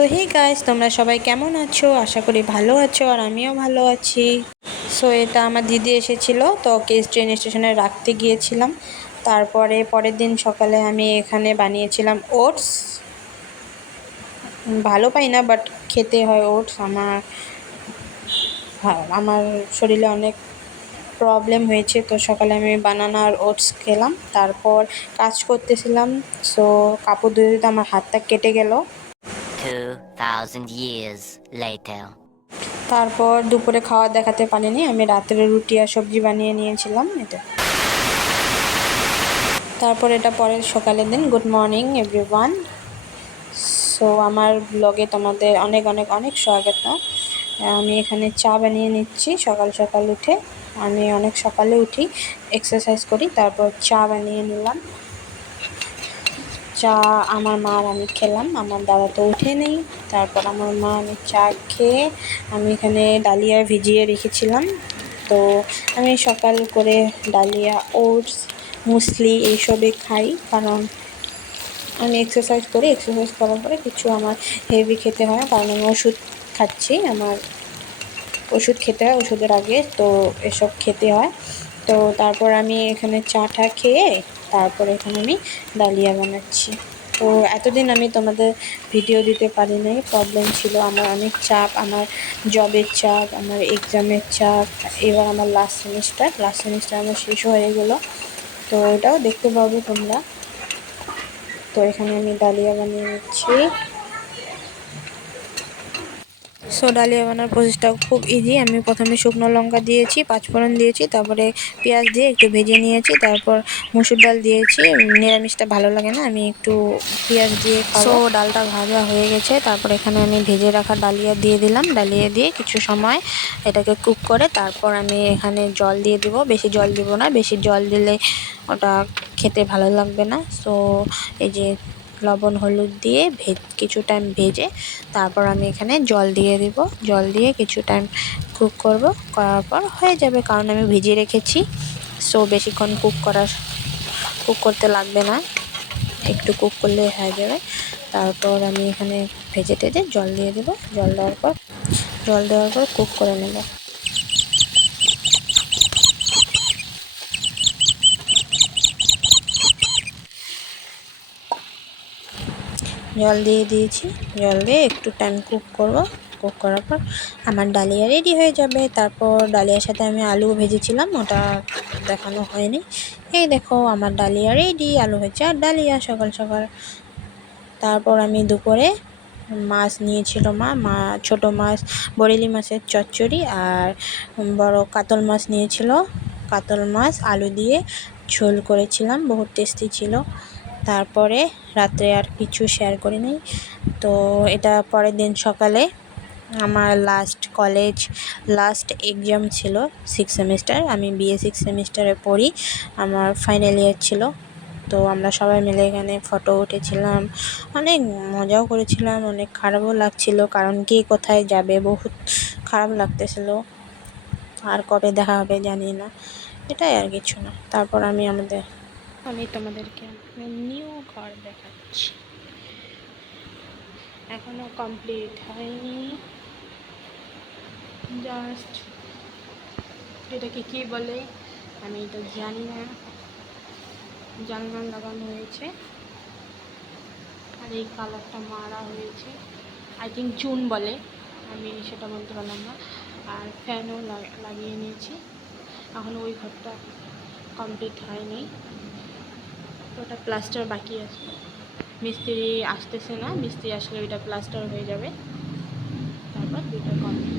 So hey guys, তোমরা সবাই কেমন আছো? আশা করি ভালো আছো আর আমিও ভালো আছি। সো এটা আমার দিদি এসেছিল, তো ওকে ট্রেন স্টেশনে রাখতে গিয়েছিলাম। তারপরে পরের দিন সকালে আমি এখানে বানিয়েছিলাম ওটস। ভালো পাই না, বাট খেতে হয় ওটস। আমার শরীরে অনেক প্রবলেম হয়েছে, তো সকালে আমি বানানা আর ওটস খেলাম। তারপর কাজ করতেছিলাম, সো কাপড় ধুতে ধুতে আমার হাতটা কেটে গেল। 2000 years later. তারপর দুপুরে খাওয়া দেখাতে পারিনি, আমি রাত্রে রুটি আর সবজি বানিয়ে নিয়েছিলাম এটা। তারপর এটা পরের সকালের দিন। Good morning everyone. সো আমার ব্লগে তোমাদের অনেক অনেক অনেক স্বাগত। আমি এখানে চা বানিয়ে নিচ্ছি সকাল সকাল উঠে। আমি অনেক সকালে উঠি, এক্সারসাইজ করি, তারপর চা বানিয়ে নিলাম। চা আমার মা আর আমি খেলাম, আমার দাদা তো উঠে নেই। তারপর আমার মা আমি চা খেয়ে আমি এখানে ডালিয়া ভিজিয়ে রেখেছিলাম। তো আমি সকাল করে ডালিয়া, ওটস, মুসলি এইসবই খাই, কারণ আমি এক্সারসাইজ করি। এক্সারসাইজ করার পরে কিছু আমার হেভি খেতে হয়, কারণ আমি ওষুধ খাচ্ছি। আমার ওষুধ খেতে হয় ওষুধের আগে, তো এসব খেতে হয়। তো তারপর আমি এখানে চাটা খেয়ে তারপর এখানে আমি ডালিয়া বানাচ্ছি। তো এতদিন আমি তোমাদের ভিডিও দিতে পারি নাই, প্রবলেম ছিল। আমার অনেক চাপ, আমার জবের চাপ, আমার এক্সামের চাপ। এবার আমার লাস্ট সেমিস্টার আমার শেষ হয়ে গেলো, তো ওটাও দেখতে পাবে তোমরা। তো এখানে আমি ডালিয়া বানিয়ে নিচ্ছি। সো ডালিয়া বানানোর প্রসেসটা খুব ইজি। আমি প্রথমে শুকনো লঙ্কা দিয়েছি, পাঁচফোড়ন দিয়েছি, তারপরে পেঁয়াজ দিয়ে একটু ভেজে নিয়েছি, তারপর মুসুর ডাল দিয়েছি। নিরামিষটা ভালো লাগে না, আমি একটু পেঁয়াজ দিয়ে খাবো। সো ডালটা ভাজা হয়ে গেছে, তারপর এখানে আমি ভেজে রাখা ডালিয়া দিয়ে দিলাম। ডালিয়া দিয়ে কিছু সময় এটাকে কুক করে তারপর আমি এখানে জল দিয়ে দিব। বেশি জল দিব না, বেশি জল দিলে ওটা খেতে ভালো লাগবে না। সো এই যে লবণ হলুদ দিয়ে কিছু টাইম ভেজে তারপর আমি এখানে জল দিয়ে দিব। জল দিয়ে কিছু টাইম কুক করার পর হয়ে যাবে, কারণ আমি ভিজিয়ে রেখেছি। সো বেশিক্ষণ কুক করতে লাগবে না, একটু কুক করলে হয়ে যাবে। তারপর আমি এখানে ভেজে টেজে জল দিয়ে দেবো। জল দেওয়ার পর কুক করে নেব। জল দিয়ে দিয়েছি, জল দিয়ে একটু টাইম কুক করব। কুক করার পর আমার ডালিয়া রেডি হয়ে যাবে। তারপর ডালিয়ার সাথে আমি আলু ভেজেছিলাম, ওটা দেখানো হয়নি। এই দেখো আমার ডালিয়া রেডি, আলু ভেজা আর ডালিয়া সকাল সকাল। তারপর আমি দুপুরে মাছ নিয়েছিল মা ছোটো মাছ, বরেলি মাছের চচ্চড়ি, আর বড় কাতল মাছ নিয়েছিল। কাতল মাছ আলু দিয়ে ঝোল করেছিলাম, বহুত টেস্টি ছিল। তারপরে রাত্রে আর কিছু শেয়ার করি নাই। তো এটা পরের দিন সকালে আমার লাস্ট এক্সাম ছিল, 6 সেমিস্টার। আমি বিএ 6 সেমিস্টারে পড়ি, আমার ফাইনাল ইয়ার ছিল। তো আমরা সবাই মিলে এখানে ফটো উঠেছিলাম, অনেক মজাও করেছিলাম, অনেক খারাপও লাগছিল, কারণ কে কোথায় যাবে, বহুত খারাপ লাগতেছিল। আর কবে দেখা হবে জানি না, এটাই আর কিছু না। তারপর আমি তোমাদেরকে নিউ ঘর দেখাচ্ছি, এখনো কমপ্লিট হয়নি। জাস্ট এটাকে কী বলে আমি এটা জানি না। জানলা লাগানো হয়েছে আর এই কালারটা মারা হয়েছে, আই থিঙ্ক চুন বলে, আমি সেটা বলতে পারলাম না। আর ফ্যানও লাগিয়ে নিয়েছি, এখন ওই ঘরটা কমপ্লিট হয়নি, তো ওটা প্লাস্টার বাকি আছে। মিস্ত্রি আসতেছে না, মিস্ত্রি আসলে ওইটা প্লাস্টার হয়ে যাবে, তারপর দুইটা কমপ্লিট।